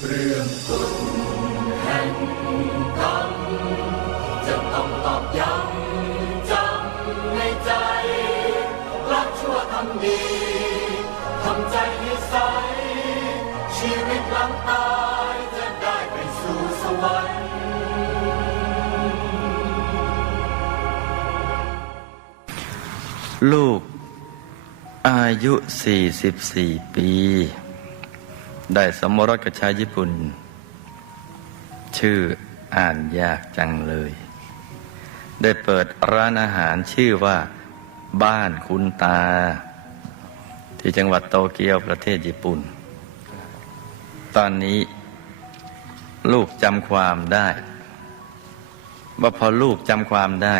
เรื่องกฎแห่งกรรมจะต้องตอกย้ำจำในใจรักชั่วทำดีทำใจให้ใสชีวิตหลังตายจะได้ไปสู่สวรรค์ลูกอายุ 44 ปี ได้สมรสกับชายญี่ปุ่น ชื่ออ่านยากจังเลย ได้เปิดร้านอาหารชื่อว่า บ้านคุณตา ที่จังหวัดโตเกียวประเทศญี่ปุ่น ตอนนี้ ลูกจำความได้ว่าพอลูกจำความได้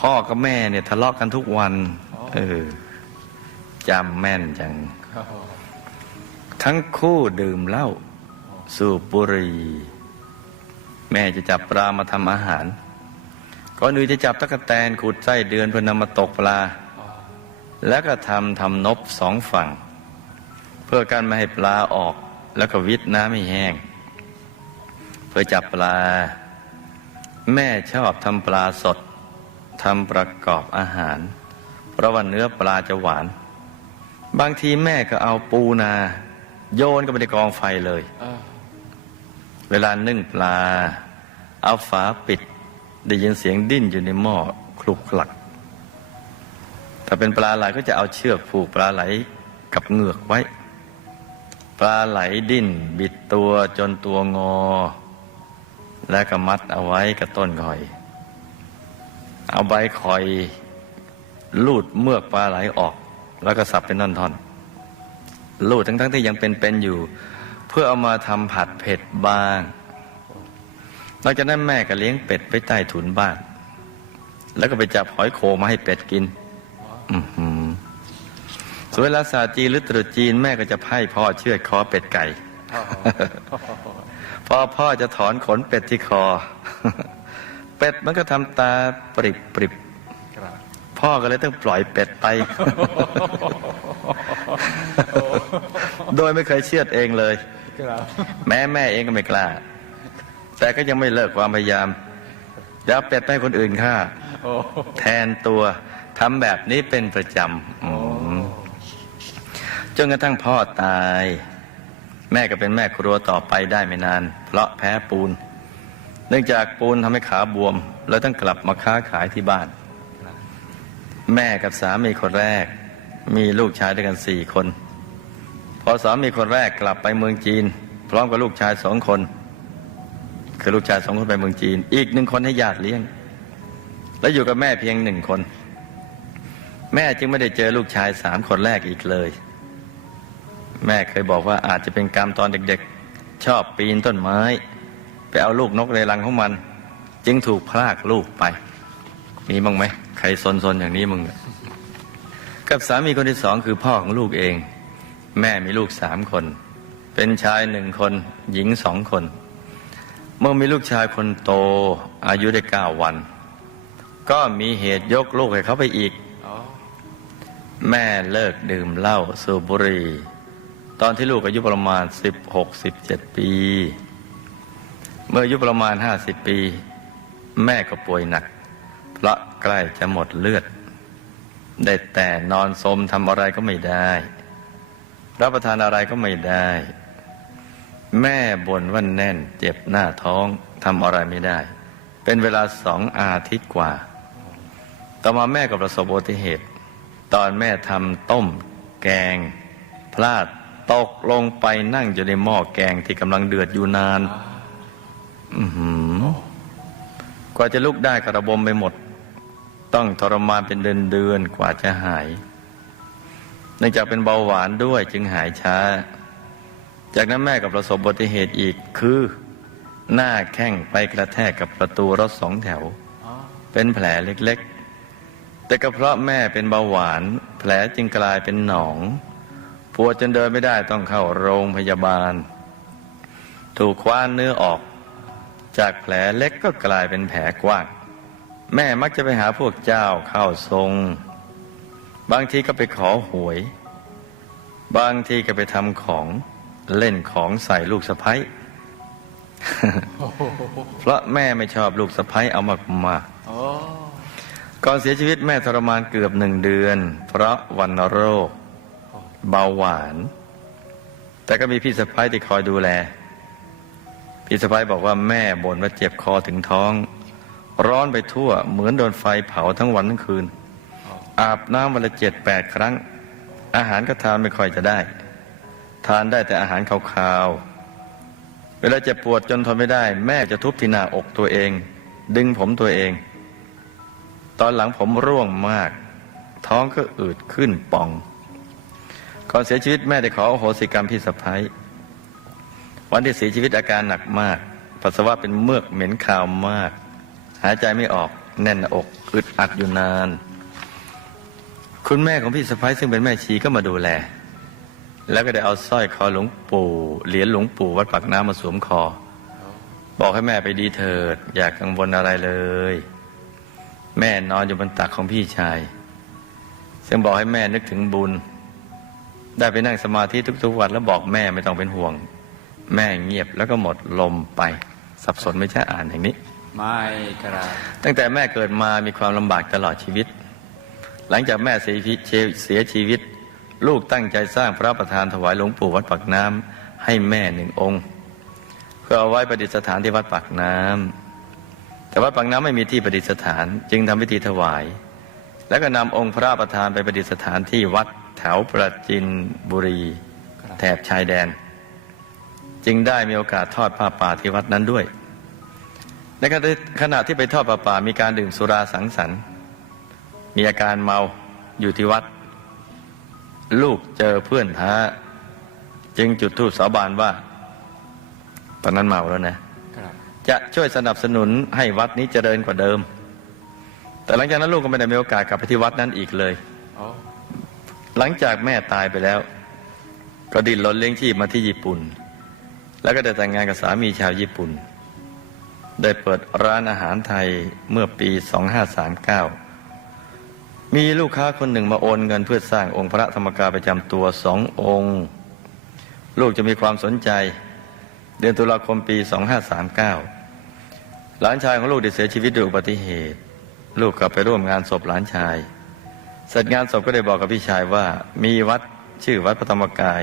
พ่อกับแม่เนี่ยทะเลาะกันทุกวัน เออจำแม่นจัง ทั้งคู่ดื่มเหล้าสูบบุหรี่แม่จะจับปลามาทำอาหาร ก่อนอื่นจะจับตะกแตนขุดไส้เดือนเพื่อนำมาตกปลา แล้วก็ทำทำนบสองฝั่ง เพื่อการไม่ให้ปลาออกแล้วก็วิทน้ำให้แห้ง เพื่อจับปลา แม่ชอบทำปลาสดทำประกอบอาหาร เพราะว่าเนื้อปลาจะหวาน บางทีแม่ก็เอาปูนา โยนก็ไปในกองไฟเลย เวลานึ่งปลา เอาฝาปิด ได้ยินเสียงดิ้นอยู่ในหม้อคลุกคลัก ถ้าเป็นปลาไหลก็จะเอาเชือกผูกปลาไหลกับเหงือกไว้ ปลาไหลดิ้น บิดตัวจนตัวงอ แล้วก็มัดเอาไว้กับต้นคอย เอาใบคอยลูดเมือกปลาไหลออก แล้วก็สับเป็นท่อนๆ ลูดทั้งๆที่ยังเป็นๆอยู่ เพื่อเอามาทำผัดเผ็ดบ้างหลังจากนั้นแม่ก็เลี้ยงเป็ดไปใต้ถุนบ้าน แล้วก็ไปจับหอยโขมาให้เป็ดกินอืส่วนเวลาศาสตร์จีนหรือตรุษจีนแม่ก็จะไพ่พ่อเชือดคอเป็ดไก่พอพ่อจะถอนขนเป็ดที่คอ เป็ดมันก็ทำตาปริบปริบ พ่อก็เลยต้องปล่อยเป็ดไป โดยไม่เคยเชือดเองเลย แม้แม่เองก็ไม่กล้า แต่ก็ยังไม่เลิกความพยายามจะเอาเป็ดไปให้คนอื่นฆ่าแทนตัวทำแบบนี้เป็นประจำอืมจนกระทั่งพ่อตาย แม่ก็เป็นแม่ครัวต่อไปได้ไม่นาน เพราะแพ้ปูน เนื่องจากปูนทำให้ขาบวม แล้วต้องกลับมาค้าขายที่บ้าน แม่กับสามีคนแรก มีลูกชายด้วยกันสี่คน พอสามีคนแรกกลับไปเมืองจีน พร้อมกับลูกชายสองคน คือลูกชายสองคนไปเมืองจีน อีกหนึ่งคนให้ญาติเลี้ยง และอยู่กับแม่เพียงหนึ่งคน แม่จึงไม่ได้เจอลูกชายสามคนแรกอีกเลย แม่เคยบอกว่าอาจจะเป็นกรรมตอนเด็กๆ ชอบปีนต้นไม้ ไปเอาลูกนกในรังของมัน จึงถูกพรากลูกไป มีบ้างไหม ใครซนๆอย่างนี้มึง กับสามีคนที่สองคือพ่อของลูกเอง แม่มีลูกสามคน เป็นชายหนึ่งคน หญิงสองคน เมื่อมีลูกชายคนโตอายุได้เก้าวัน ก็มีเหตุยกลูกให้เขาไปอีก แม่เลิกดื่มเหล้าสูบบุหรี่ตอนที่ลูกอายุประมาณ 16-17 ปี เมื่ออายุประมาณ 50 ปี แม่ก็ป่วยหนัก เพราะใกล้จะหมดเลือด ได้แต่นอนสมทำอะไรก็ไม่ได้ รับประทานอะไรก็ไม่ได้ แม่บ่นว่าแน่นเจ็บหน้าท้องทำอะไรไม่ได้ เป็นเวลาสองอาทิตย์กว่า ต่อมาแม่ก็ประสบอุบัติเหตุ ตอนแม่ทำต้ม แกง พลาดตกลงไปนั่งอยู่ในหม้อแกงที่กำลังเดือดอยู่นาน อืกว่าจะลุกได้กระบมไปหมด ต้องทรมานเป็นเดือนเดือนๆกว่าจะหาย เนื่องจากเป็นเบาหวานด้วยจึงหายช้า จากนั้นแม่ก็ประสบอุบัติเหตุอีกคือ หน้าแข้งไปกระแทกกับประตูรถสองแถว เป็นแผลเล็กๆ แต่ก็เพราะแม่เป็นเบาหวาน แผลจึงกลายเป็นหนองปวดจนเดินไม่ได้ต้องเข้าโรงพยาบาล ถูกคว้านเนื้อออก จากแผลเล็กก็กลายเป็นแผลกว้าง แม่มักจะไปหาพวกเจ้าเข้าทรง บางทีก็ไปขอหวย บางทีก็ไปทำของเล่นของใส่ลูกสะพ้ยเพราะแม่ไม่ชอบลูกสะพ้ยเอามากมาก่อนเสียชีวิตแม่ทรมานเกือบหนึ่งเดือน เพราะวันโรค เบาหวาน แต่ก็มีพี่สะพ้ายที่คอยดูแล พี่สะพ้ายบอกว่าแม่บ่นว่าเจ็บคอถึงท้อง ร้อนไปทั่ว เหมือนโดนไฟเผาทั้งวันทั้งคืน อาบน้ำวันละเจ็ดแปดครั้ง อาหารก็ทานไม่ค่อยจะได้ ทานได้แต่อาหารคาวๆ เวลาเจ็บปวดจนทนไม่ได้ แม่จะทุบที่หน้าอกตัวเอง ดึงผมตัวเอง ตอนหลังผมร่วงมาก ท้องก็อืดขึ้นป่องก่อนเสียชีวิตแม่ได้ขออโหสิกรรมพี่สะพ้ยวันที่เสียชีวิตอาการหนักมาก ปัสสาวะเป็นเมือกเหม็นคาวมาก หายใจไม่ออกแน่นอก อึดอัดอยู่นาน คุณแม่ของพี่สะพ้ายซึ่งเป็นแม่ชีก็มาดูแล แล้วก็ได้เอาสร้อยคอหลวงปู่เหรียญหลวงปู่วัดปากน้ำมาสวมคอ บอกให้แม่ไปดีเถิด อย่ากังวลอะไรเลย แม่นอนอยู่บนตักของพี่ชาย ซึ่งบอกให้แม่นึกถึงบุญ ได้ไปนั่งสมาธิทุกๆวันแล้วบอกแม่ไม่ต้องเป็นห่วง แม่เงียบแล้วก็หมดลมไป สับสนไม่ใช่อ่านอย่างนี้ ไม่ครับ ตั้งแต่แม่เกิดมามีความลำบากตลอดชีวิต หลังจากแม่เสียชีวิตเสียชีวิต ลูกตั้งใจสร้างพระประธานถวายหลวงปู่วัดปากน้ำให้แม่หนึ่งองค์ เพื่อเอาไว้ประดิษฐานที่วัดปากน้ำแต่วัดปากน้ำไม่มีที่ประดิษฐาน จึงทำพิธีถวาย แล้วก็นำองค์พระประธานไปประดิษฐานที่วัดแถวประจินบุรีแถบชายแดน จึงได้มีโอกาสทอดผ้าป่าที่วัดนั้นด้วย ในขณะที่ไปทอดป่าป่ามีการดื่มสุราสังสรรค์ มีอาการเมาอยู่ที่วัด ลูกเจอเพื่อนท้า จึงจุดธูปสาบานว่า ตอนนั้นเมาแล้วนะครับจะช่วยสนับสนุนให้วัดนี้เจริญกว่าเดิม แต่หลังจากนั้นลูกก็ไม่ได้มีโอกาสกลับไปที่วัดนั้นอีกเลยโอ้หลังจากแม่ตายไปแล้ว ก็ดิ้นรนเลี้ยงชีพมาที่ญี่ปุ่น แล้วก็ได้แต่งงานกับสามีชาวญี่ปุ่น ได้เปิดร้านอาหารไทยเมื่อปี 2539 มีลูกค้าคนหนึ่งมาโอนเงินเพื่อสร้างองค์พระธรรมกายประจำตัวสององค์ ลูกจะมีความสนใจ เดือนตุลาคมปี 2539 หลานชายของลูกได้เสียชีวิตด้วยอุบัติเหตุ ลูกกลับไปร่วมงานศพหลานชาย เสร็จงานศพก็ได้บอกกับพี่ชายว่า มีวัดชื่อวัดพระธรรมกาย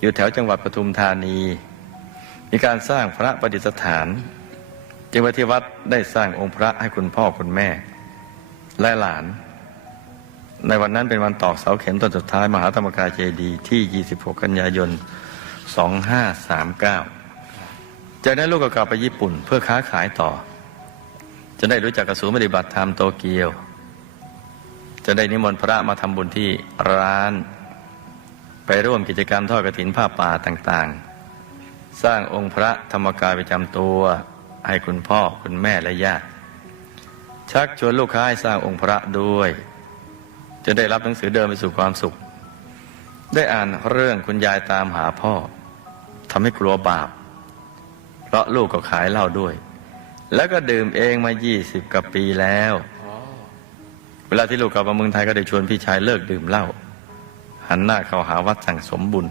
อยู่แถวจังหวัดปทุมธานี มีการสร้างพระประดิษฐาน จึงไปที่วัดได้สร้างองค์พระให้คุณพ่อคุณแม่ และหลาน ในวันนั้นเป็นวันตอกเสาเข็มต้นสุดท้าย มหาธรรมกายเจดีย์ที่ 26 กันยายน 2539 จากนั้นลูกก็กลับไปญี่ปุ่นเพื่อค้าขายต่อ จะได้รู้จักกับศูนปฏิบัติธรรมโตเกียว จะได้นิมนต์พระมาทำบุญที่ร้าน ไปร่วมกิจกรรมทอดกฐินผ้าป่าต่างๆ สร้างองค์พระธรรมกายประจำตัว ให้คุณพ่อคุณแม่และญาติชักชวนลูกค้าให้สร้างองค์พระด้วย จะได้รับหนังสือเดินไปสู่ความสุข ได้อ่านเรื่องคุณยายตามหาพ่อทำให้กลัวบาป เพราะลูกก็ขายเหล้าด้วย แล้วก็ดื่มเองมา20กว่าปีแล้ว เวลาที่ลูกกลับมาเมืองไทยก็ได้ชวนพี่ชายเลิกดื่มเหล้าหันหน้าเข้าหาวัดสั่งสมบุญ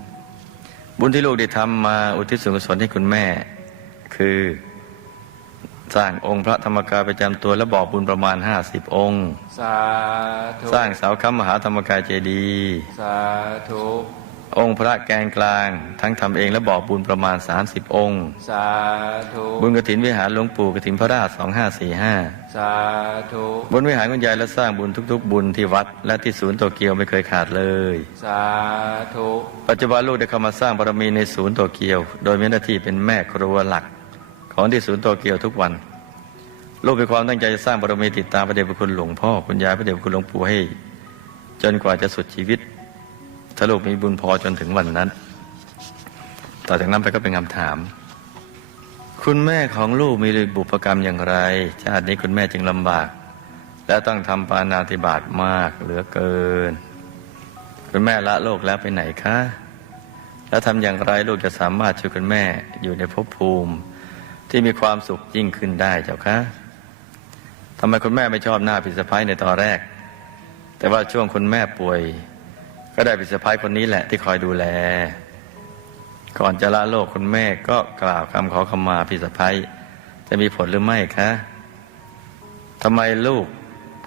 บุญที่ลูกได้ทำมาอุทิศส่วนกุศลให้คุณแม่ คือ สร้างองค์พระธรรมกายประจำตัวและบอกบุญประมาณ 50 องค์ สาธุสร้างเสาค้ำมหาธรรมกายเจดีย์สาธุองค์พระแกนกลาง ทั้งทำเองและบอกบุญประมาณ 30 องค์ สาธุบุญกฐินวิหารหลวงปู่กฐินพระราช2545 สาธุบุญวิหารคุณยายและสร้างบุญทุกๆ บุญที่วัด และที่ศูนย์โตเกียวไม่เคยขาดเลย สาธุปัจจุบันลูกได้เข้ามาสร้างบารมีในศูนย์โตเกียว โดยมีหน้าที่เป็นแม่ครัวหลัก ของที่ศูนย์โตเกียวทุกวันลูกมีความตั้งใจจะสร้างบารมีติดตามพระเดชพระคุณหลวงพ่อคุณยายพระเดชพระคุณหลวงปู่ให้ จนกว่าจะสุดชีวิตถ้าลูกมีบุญพอจนถึงวันนั้น ต่อจากนั้นไปก็เป็นคำถาม คุณแม่ของลูกมีบุพกรรมอย่างไรชาตินี้คุณแม่จึงลำบาก และต้องทำปานาติบาตมากเหลือเกิน คุณแม่ละโลกแล้วไปไหนคะ แล้วทำอย่างไรลูกจะสามารถช่วยคุณแม่อยู่ในภพภูมิ ที่มีความสุขยิ่งขึ้นได้เจ้าคะทำไมคุณแม่ไม่ชอบหน้าพิสะพ้ายในตอนแรก แต่ว่าช่วงคุณแม่ป่วย ก็ได้พิสะพ้ายคนนี้แหละที่คอยดูแล ก่อนจะละโลกคุณแม่ก็กล่าวคำขอขมาพี่สะพ้ยจะมีผลหรือไม่คะทำไมลูก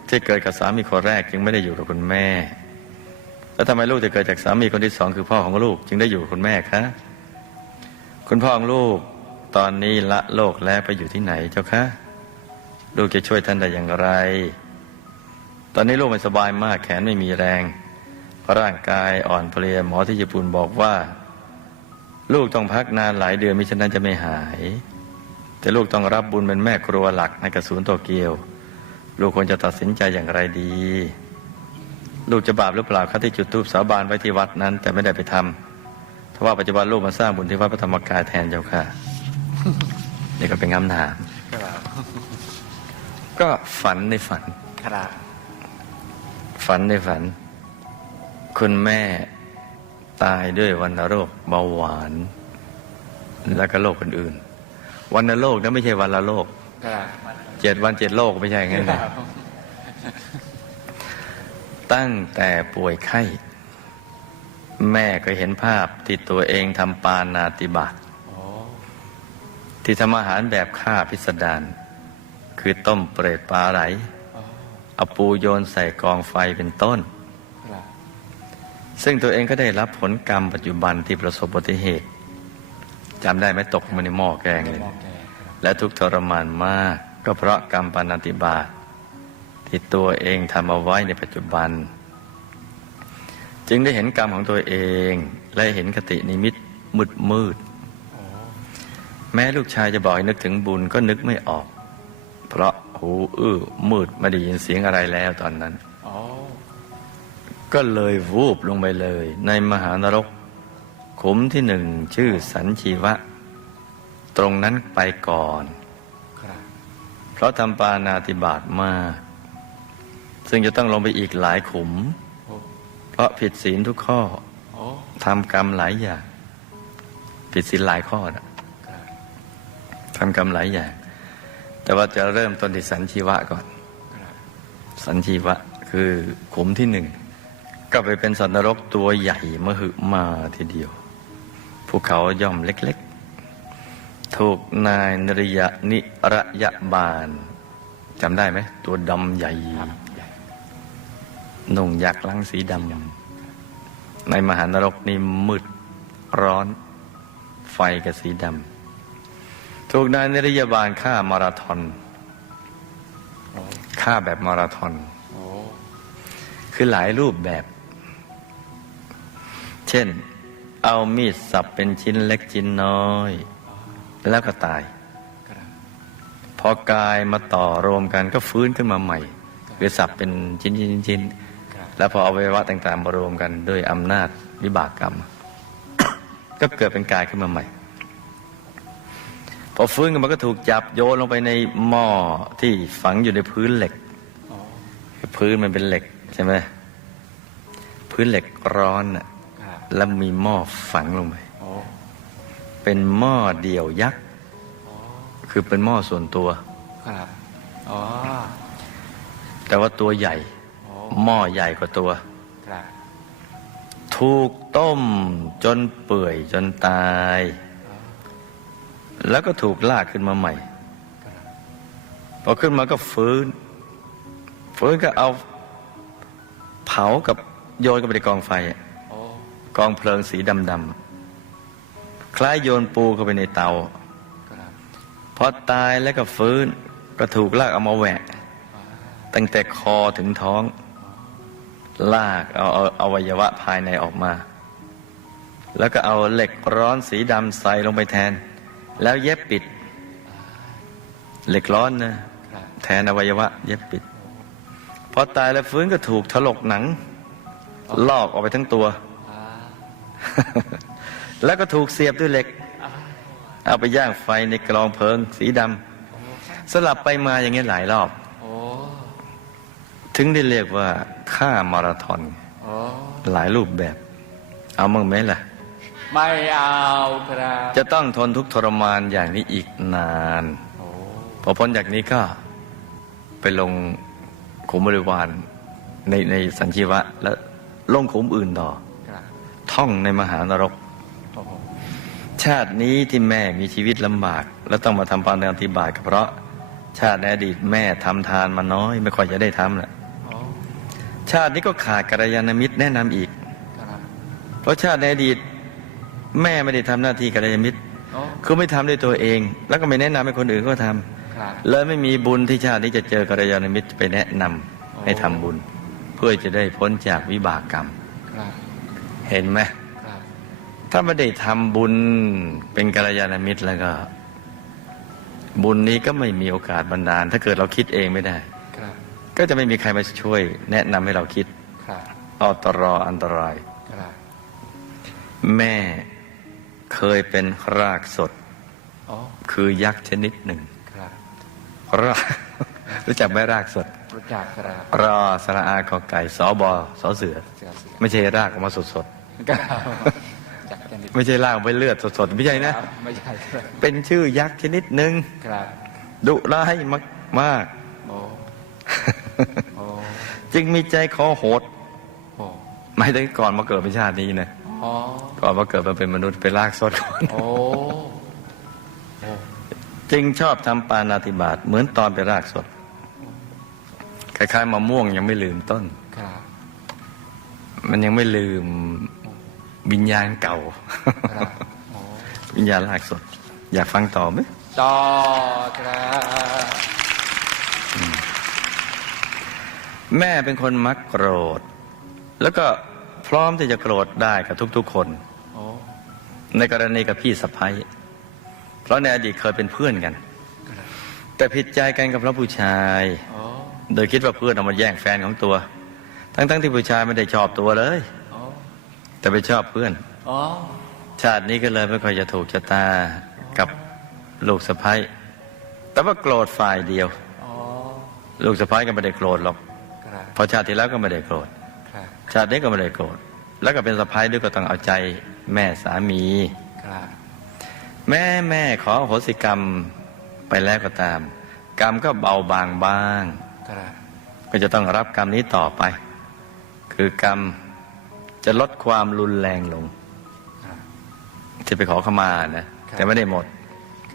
ที่เกิดกับสามีคนแรกจึงไม่ได้อยู่กับคุณแม่ แล้วทำไมลูกที่เกิดจากสามีคนที่สองคือพ่อของลูก จึงได้อยู่กับคุณแม่คะ คุณพ่อของลูก ตอนนี้ละโลกแล้วไปอยู่ที่ไหนเจ้าคะลูกจะช่วยท่านได้อย่างไร ตอนนี้ลูกไม่สบายมากแขนไม่มีแรง ร่างกายอ่อนเพลียหมอที่ญี่ปุ่นบอกว่า ลูกต้องพักนานหลายเดือนมิฉะนั้นจะไม่หาย แต่ลูกต้องรับบุญเป็นแม่ครัวหลักในกระสูนโตเกียว ลูกควรจะตัดสินใจอย่างไรดี ลูกจะบาปหรือเปล่าครับที่จุดธูปสาบานไว้ที่วัดนั้น แต่ไม่ได้ไปทำเพราะว่าปัจจุบันลูกมาสร้างบุญที่วัดพระธรรมกายแทนเจ้าค่ะ นี่ก็เป็นคำถาม ครับก็ฝันในฝัน ครับฝันในฝัน คุณแม่ตายด้วยวัณโรคเบาหวาน แล้วก็โรคอื่นๆวัณโรคนั้นไม่ใช่วันละโรคครับเจ็ดวันเจ็ดโรคไม่ใช่งั้นคนะรับตั้งแต่ป่วยไข้ แม่ก็เห็นภาพที่ตัวเองทำปานาติบาตโอ้ ที่ทำอาหารแบบฆ่าพิสดารคือต้มเปรตปลาไหลโอ้เอาปูโยนใส่กองไฟเป็นต้น ซึ่งตัวเองก็ได้รับผลกรรมปัจจุบันที่ประสบอุบัติเหตุจำได้ไหมตกมาในหม้อแกงเลย และทุกทรมานมาก ก็เพราะกรรมปานาติบาตที่ตัวเองทำเอาไว้ในปัจจุบัน จึงได้เห็นกรรมของตัวเองและเห็นคตินิมิตมืดมืด แม้ลูกชายจะบอกให้นึกถึงบุญก็นึกไม่ออก เพราะหูอื้อมืดไม่ได้ยินเสียงอะไรแล้วตอนนั้นก็เลยวูบลงไปเลย ในมหานรก ขุมที่หนึ่งชื่อสันชีวะ ตรงนั้นไปก่อน เพราะทำปานาติบาตมาก ซึ่งจะต้องลงไปอีกหลายขุม เพราะผิดศีลทุกข้อทำกรรมหลายอย่าง ผิดศีลหลายข้อนะ ทำกรรมหลายอย่าง แต่ว่าจะเริ่มต้นที่สันชีวะก่อน สันชีวะคือขุมที่หนึ่ง ก็ไปเป็นสัตว์นรกตัวใหญ่มหึมาทีเดียว ภูเขาย่อมเล็กๆ ถูกนายนริยะนิระยะบาลจำได้ไหม ตัวดำใหญ่ครับใหญ่นุ่งยักษ์ลังสีดำในมหานรกนี่มืดร้อน ไฟกับสีดำ ถูกนายนริยบาลฆ่ามาราธอนโอ้ฆ่าแบบมาราธอนโอ้คือหลายรูปแบบ เช่น เอามีดสับเป็นชิ้นเล็กชิ้นน้อย แล้วก็ตายครับพอกายมาต่อรวมกันก็ฟื้นขึ้นมาใหม่หรือสับเป็นชิ้นชิ้นชิ้นชิ้นครับแล้วพอเอาไว้วะต่างๆมารวมกันด้วยอำนาจวิบากกรรม ก็เกิดเป็นกายขึ้นมาใหม่ พอฟื้นขึ้นมาก็ถูกจับโยนลงไปในหม้อที่ฝังอยู่ในพื้นเหล็กโอ้พื้นมันเป็นเหล็กใช่ไหมพื้นเหล็กร้อนน่ะครับแล้วมีหม้อฝังลงไปโอ้เป็นหม้อเดี่ยวยักษ์โอ้คือเป็นหม้อส่วนตัวครับอ๋อแต่ว่าตัวใหญ่โอ้หม้อใหญ่กว่าตัวครับถูกต้มจนเปื่อยจนตาย แล้วก็ถูกลากขึ้นมาใหม่ พอขึ้นมาก็ฟื้น ฟื้นก็เอาเผากับโยนกับไปในกองไฟอกองเพลิงสีดำๆ คล้ายโยนปูเข้าไปในเตา พอตายแล้วก็ฟื้น ก็ถูกลากเอามาแหวะ ตั้งแต่คอถึงท้อง ลากเอาเอาเอาอวัยวะภายในออกมา แล้วก็เอาเหล็กร้อนสีดำใส่ลงไปแทน แล้วเย็บปิด เหล็กร้อนนะครับแทนอวัยวะ เย็บปิดพอตายแล้วฟื้นก็ถูกถลกหนัง ลอกออกไปทั้งตัวอ่าแล้วก็ถูกเสียบด้วยเหล็ก เอาไปย่างไฟในกลองเพลิง สีดำสลับไปมาอย่างเงี้ยหลายรอบโอ้ถึงได้เรียกว่าฆ่ามาราธอนโอ้หลายรูปแบบ เอามั่งไหมล่ะ ไม่เอาครับ จะต้องทนทุกข์ทรมานอย่างนี้อีกนานโอ้พอพ้นจากนี้ก็ไปลงขุมบริวารในในสัญชีวะ แล้วลงขุมอื่นต่อครับท่องในมหานรกโอ้โหชาตินี้ที่แม่มีชีวิตลำบาก แล้วต้องมาทำปานาติบาตก็เพราะ ชาติในอดีตแม่ทำทานมาน้อย ไม่ค่อยจะได้ทำแหละอ๋อชาตินี้ก็ขาดกัลยาณมิตรแนะนำอีกครับเพราะชาติในอดีต แม่ไม่ได้ทำหน้าที่กัลยาณมิตรอ๋อคือไม่ทำด้วยตัวเอง แล้วก็ไม่แนะนำให้คนอื่นก็ทำครับเลยไม่มีบุญที่ชาตินี้จะเจอกัลยาณมิตรไปแนะนำให้ทำบุญ เพื่อจะได้พ้นจากวิบากกรรมครับเห็นไหมครับถ้าไม่ได้ทำบุญเป็นกัลยาณมิตรแล้วก็ บุญนี้ก็ไม่มีโอกาสบันดาล ถ้าเกิดเราคิดเองไม่ได้ครับก็จะไม่มีใครมาช่วย แนะนำให้เราคิดครับอัตรออันตรายครับแม่ เคยเป็นรากสดอ๋อคือยักษ์ชนิดหนึ่งครับรากรู้จักไหมรากสดรู้จักครับรอสระอากอไก่สอบอสอเสือเสือเสือ ไม่ใช่รากออกมาสดครับจักกันนิดๆไม่ใช่รากไปเลือดสดๆไม่ใช่นะครับไม่ใช่ครับเป็นชื่อยักษ์ชนิดหนึ่งครับดุร้ายมากมากโอ้โอ้ๆจึงมีใจคอโหดโอ้ไม่ได้ก่อนมาเกิดเป็นชาตินี้นะอ๋อ ก่อนมาเกิดมาเป็นมนุษย์เป็นรากสดก่อนโอ้โอ้จึงชอบทำปานาติบาตเหมือนตอนเป็นรากสดคล้ายๆมะม่วงยังไม่ลืมต้นครับมันยังไม่ลืมวิญญาณเก่าครับโอ้วิญญาณรากสด อยากฟังต่อไหมต่อครับแม่เป็นคนมักโกรธ แล้วก็ พร้อมที่จะโกรธได้กับทุกๆคนโอ้ในกรณีกับพี่สะพ้ยเพราะในอดีตเคยเป็นเพื่อนกันครับแต่ผิดใจกันกับพระผู้ชายโอ้โดยคิดว่าเพื่อนเอามาแย่งแฟนของตัว ทั้งๆที่ผู้ชายไม่ได้ชอบตัวเลยโอ้แต่ไปชอบเพื่อนโอ้ชาตินี้ก็เลยไม่ค่อยจะถูกชะตากับลูกสะพ้ยแต่ว่าโกรธฝ่ายเดียวโอ้ลูกสะพ้ยก็ไม่ได้โกรธหรอกครับเพราะชาติที่แล้วก็ไม่ได้โกรธครับ ชาตินี้ก็ไม่ได้โกรธแล้วก็เป็นสะพ้ายด้วยก็ต้องเอาใจแม่สามีครับแม่แม่ขออโหสิกรรมไปแล้วก็ตาม กรรมก็เบาบางบ้างครับก็จะต้องรับกรรมนี้ต่อไป คือกรรมจะลดความรุนแรงลงครับที่ไปขอขมานะแต่ไม่ได้หมด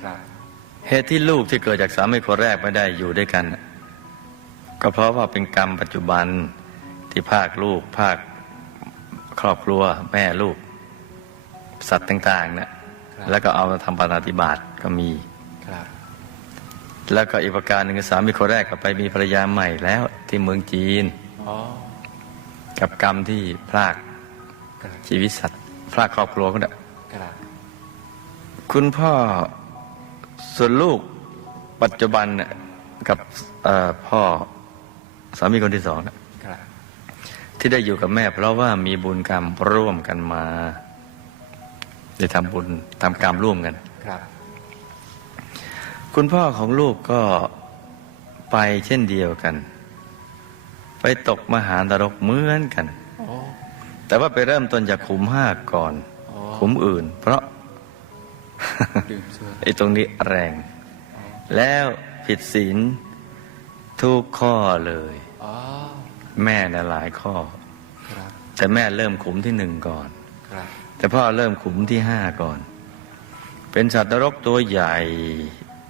ครับเหตุที่ลูกที่เกิดจากสามีคนแรกไม่ได้อยู่ด้วยกันน่ะก็เพราะว่าเป็นกรรมปัจจุบัน ที่ภาคลูก ภาคครอบครัว แม่ลูก สัตว์ต่างๆนะแล้วก็เอามาทำปานาติบาตก็มีครับแล้วก็อีกประการหนึ่งคือสามีคนแรกก็ไปมีภรรยาใหม่แล้วที่เมืองจีนโอ้กับกรรมที่พลากครับชีวิตสัตว์พลากครอบครัวคนน่ะครับคุณพ่อส่วนลูกปัจจุบันน่ะกับเอ่อพ่อสามีคนที่สองน่ะครับ ที่ได้อยู่กับแม่ เพราะว่ามีบุญกรรมร่วมกันมา ได้ทำบุญทำกรรมร่วมกันครับ คุณพ่อของลูกก็ไปเช่นเดียวกัน ไปตกมหานรกเหมือนกันโอ้แต่ว่าไปเริ่มต้นจากขุมห้าก่อนอ๋อขุมอื่น เพราะดื่มเสื้อไอ้ตรงนี้แรง แล้วผิดศีลทุกข้อเลยอ๋อ แม่น่ะหลายข้อครับแต่แม่เริ่มขุมที่หนึ่งก่อนครับแต่พ่อเริ่มขุมที่ห้าก่อน เป็นสัตว์นรกตัวใหญ่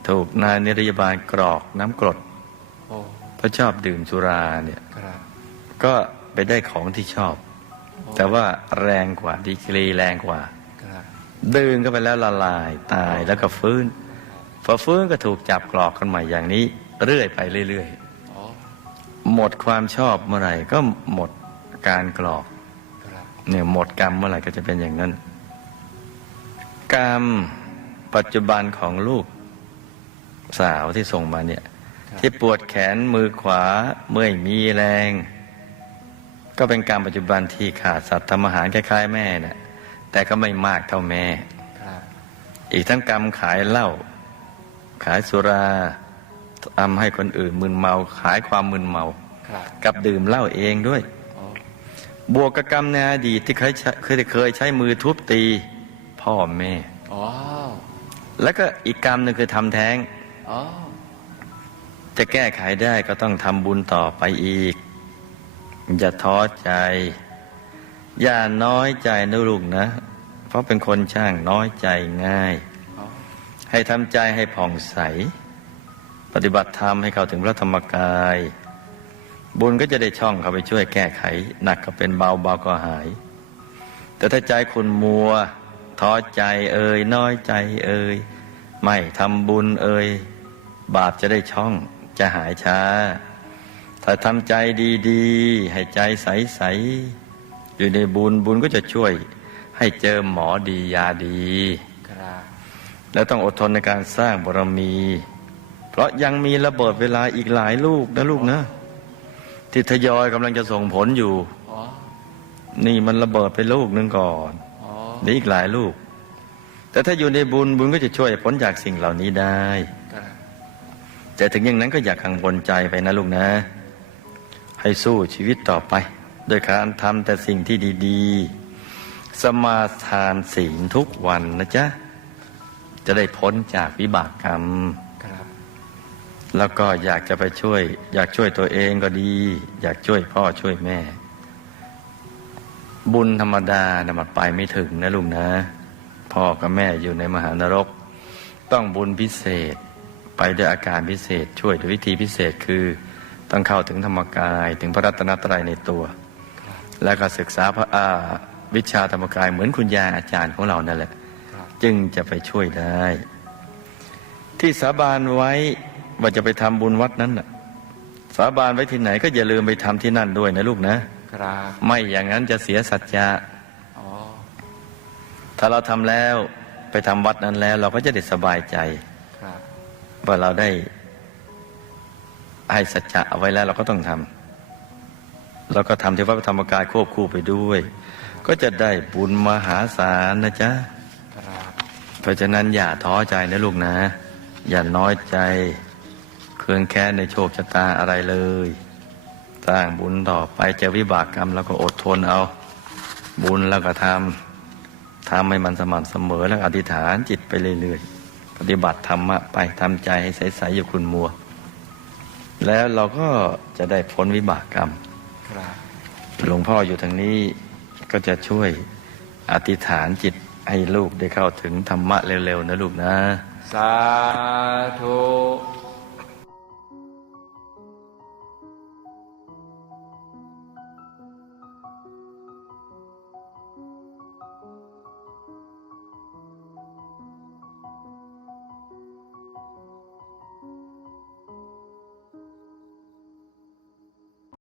ถูกนายนิรยาบาลกรอกน้ำกรดโอ้เพราะชอบดื่มสุราเนี่ยครับก็ไปได้ของที่ชอบ แต่ว่าแรงกว่าดีกรีแรงกว่าครับดื่มก็ไปแล้วละลายตายแล้วก็ฟื้นพอฟื้นก็ถูกจับกรอกกันใหม่อย่างนี้ เรื่อยไปเรื่อยโอ้ๆ หมดความชอบเมื่อไหร่ก็หมดการกรอกครับเนี่ยหมดกรรมเมื่อไหร่ก็จะเป็นอย่างนั้น กรรมปัจจุบันของลูกสาวที่ส่งมาเนี่ย ที่ปวดแขนมือขวาเมื่อยมีแรง ก็เป็นกรรมปัจจุบันที่ขาดสัตว์ทำอาหารคล้ายๆแม่น่ะแต่ก็ไม่มากเท่าแม่ครับอีกทั้งกรรมขายเหล้าขายสุรา ทำให้คนอื่นมึนเมาขายความมึนเมาครับกับดื่มเหล้าเองด้วยโอ้บวกกับกรรมในอดีตที่เคยใช้เคยเคยใช้มือทุบตีพ่อแม่อ๋อแล้วก็อีกกรรมหนึ่งคือทำแท้งอ๋อจะแก้ไขได้ก็ต้องทำบุญต่อไปอีก อย่าท้อใจ อย่าน้อยใจนะลูกนะ เพราะเป็นคนช่างน้อยใจง่ายอ๋อให้ทำใจให้ผ่องใส ปฏิบัติธรรมให้เข้าถึงพระธรรมกาย บุญก็จะได้ช่องเข้าไปช่วยแก้ไข หนักก็เป็นเบาเบาก็หาย แต่ถ้าใจคุณมัวท้อใจเอ่ยน้อยใจเอ่ยไม่ทำบุญเอ่ยบาปจะได้ช่องจะหายช้า ถ้าทำใจดีๆ ให้ใจใสๆอยู่ในบุญบุญก็จะช่วย ให้เจอหมอดียาดีครับและต้องอดทนในการสร้างบารมี เพราะยังมีระเบิดเวลาอีกหลายลูกนะลูกนะที่ทยอยกำลังจะส่งผลอยู่นี่มันระเบิดไปลูกหนึ่งก่อนอ๋อเดี๋ยวอีกหลายลูก แต่ถ้าอยู่ในบุญบุญก็จะช่วยพ้นจากสิ่งเหล่านี้ได้แต่ถึงอย่างนั้นก็อย่ากังวลใจไปนะลูกนะ ให้สู้ชีวิตต่อไป โดยการทำแต่สิ่งที่ดีๆ สมาทานศีลทุกวันนะจ๊ะ จะได้พ้นจากวิบากกรรม แล้วก็อยากจะไปช่วย อยากช่วยตัวเองก็ดี อยากช่วยพ่อช่วยแม่ บุญธรรมดานะมันไปไม่ถึงนะลุงนะ พ่อกับแม่อยู่ในมหานรก ต้องบุญพิเศษ ไปด้วยอาการพิเศษ ช่วยด้วยวิธีพิเศษคือ ต้องเข้าถึงธรรมกายถึงพระรัตนตรัยในตัว แล้วก็ศึกษาพระอาวิชาธรรมกายเหมือนคุณยายอาจารย์ของเรานั่นแหละ จึงจะไปช่วยได้ ที่สาบานไว้ ว่าจะไปทำบุญวัดนั้นน่ะ สาบานไว้ที่ไหนก็อย่าลืมไปทำที่นั่นด้วยนะลูกนะครับไม่อย่างนั้นจะเสียสัจจะอ๋อถ้าเราทำแล้วไปทำวัดนั้นแล้ว เราก็จะได้สบายใจครับว่าเราได้ให้สัจจะเอาไว้แล้วเราก็ต้องทำเราก็ทำที่วัดพระธรรมกายควบคู่ไปด้วย ก็จะได้บุญมหาศาลนะจ๊ะครับเพราะฉะนั้นอย่าท้อใจนะลูกนะ อย่าน้อยใจ เครืองแค้นในโชคชะตาอะไรเลย สร้างบุญต่อไปเจอวิบากกรรมแล้วก็อดทนเอา บุญแล้วก็ทำทำให้มันสม่ำเสมอแล้วอธิษฐานจิตไปเรื่อยๆ ปฏิบัติธรรมะไปทำใจให้ใสๆอยู่คุณมัว แล้วเราก็จะได้พ้นวิบากกรรมครับหลวงพ่ออยู่ทางนี้ก็จะช่วยอธิษฐานจิตให้ลูกได้เข้าถึงธรรมะเร็วๆนะลูกนะ สาธุ